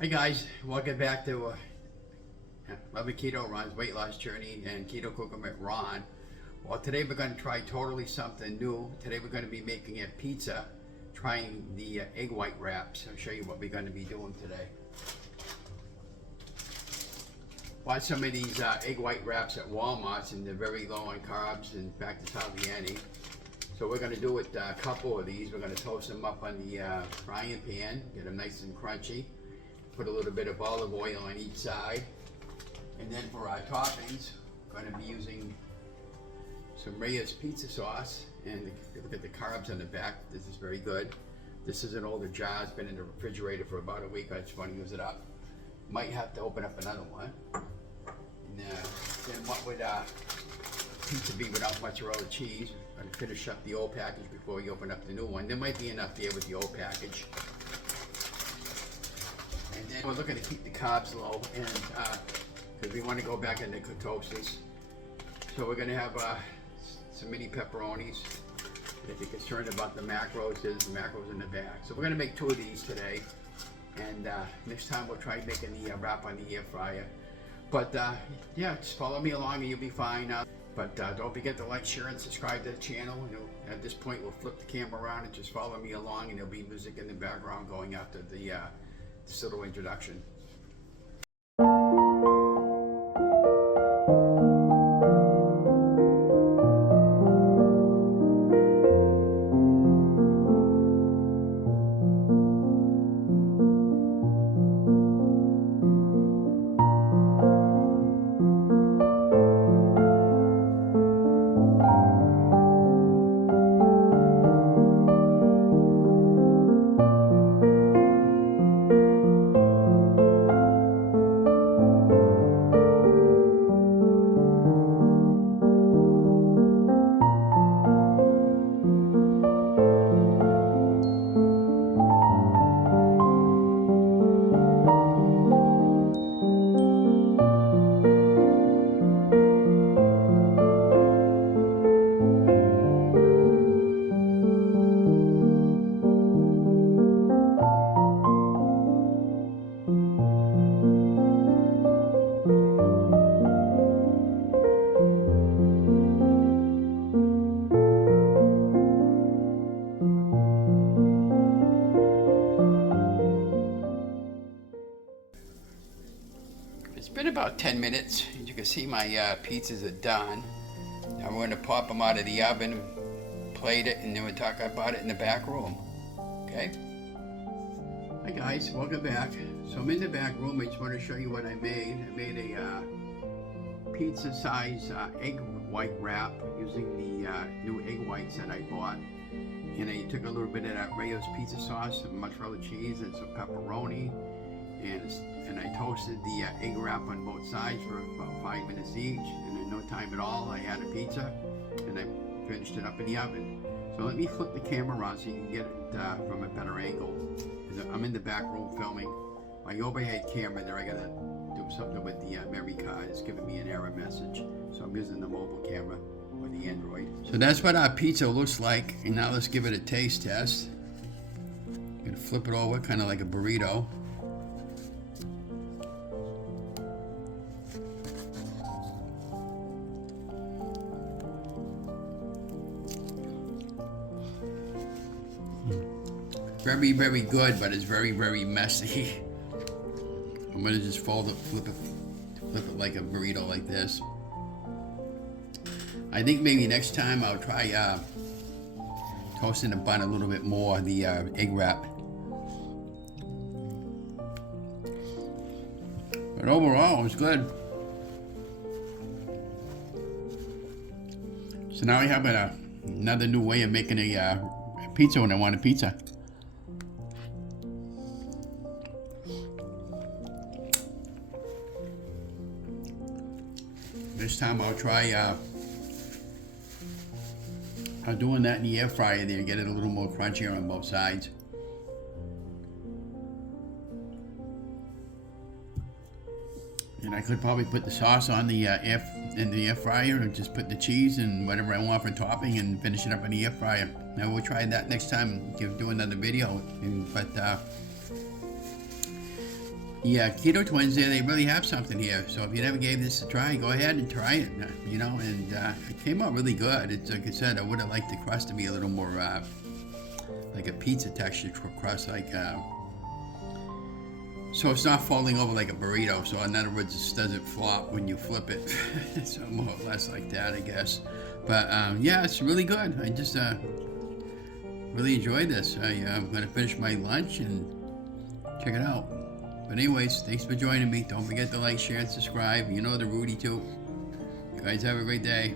Hi guys, welcome back to Love Keto, Ron's weight loss journey, and Keto Cooking with Ron. Well, today we're going to try totally something new. Today we're going to be making a pizza, trying the egg white wraps. I'll show you what we're going to be doing today. Bought some of these egg white wraps at Walmart, and they're very low on carbs. In fact, it's hardly any. So we're going to do a couple of these. We're going to toast them up on the frying pan, get them nice and crunchy. Put a little bit of olive oil on each side. And then for our toppings, I'm going to be using some Reyes pizza sauce. And look at the carbs on the back. This is very good. This is an older jar. It's been in the refrigerator for about a week. I just want to use it up. Might have to open up another one. And then what would pizza be without mozzarella cheese? I'm going to finish up the old package before we open up the new one. There might be enough there with the old package. And then we're looking to keep the carbs low, and because we want to go back into ketosis. So we're going to have some mini pepperonis. If you're concerned about the macros, there's the macros in the back. So we're going to make 2 of these today. And next time we'll try making the wrap on the air fryer. But yeah, just follow me along and you'll be fine. But don't forget to like, share, and subscribe to the channel. At this point, we'll flip the camera around and just follow me along, and there'll be music in the background going after this little introduction. It's been about 10 minutes. As you can see, my pizzas are done. Now we're going to pop them out of the oven, plate it, and then we'll talk about it in the back room. Okay? Hi guys, welcome back. So I'm in the back room. I just want to show you what I made. I made a pizza size egg white wrap using the new egg whites that I bought. And I took a little bit of that Reyes pizza sauce, some mozzarella cheese, and some pepperoni. And I toasted the egg wrap on both sides for about 5 minutes each, and in no time at all I had a pizza, and I finished it up in the oven. So let me flip the camera around so you can get it from a better angle. I'm in the back room filming. My overhead camera there, I gotta do something with the memory card. It's giving me an error message, so I'm using the mobile camera or the Android. So that's what our pizza looks like, and now let's give it a taste test. I'm gonna flip it over, kind of like a burrito. Very, very good, but it's very, very messy. I'm gonna just fold it, flip it like a burrito like this. I think maybe next time I'll try toasting the bun a little bit more, the egg wrap. But overall, it's good. So now I have another new way of making a pizza when I want a pizza. This time I'll try doing that in the air fryer there, get it a little more crunchier on both sides. And I could probably put the sauce on the air fryer, and just put the cheese and whatever I want for topping and finish it up in the air fryer. Now we'll try that next time, do another video. But Yeah, Keto Twins there, they really have something here. So if you never gave this a try, go ahead and try it, and it came out really good. It's like I said, I would have liked the crust to be a little more like a pizza texture crust, so it's not falling over like a burrito. So in other words, it doesn't flop when you flip it. So more or less like that, I guess. But yeah, it's really good. I just really enjoyed this. I'm going to finish my lunch and check it out. But anyways, thanks for joining me. Don't forget to like, share, and subscribe. You know the Rudy too. You guys have a great day.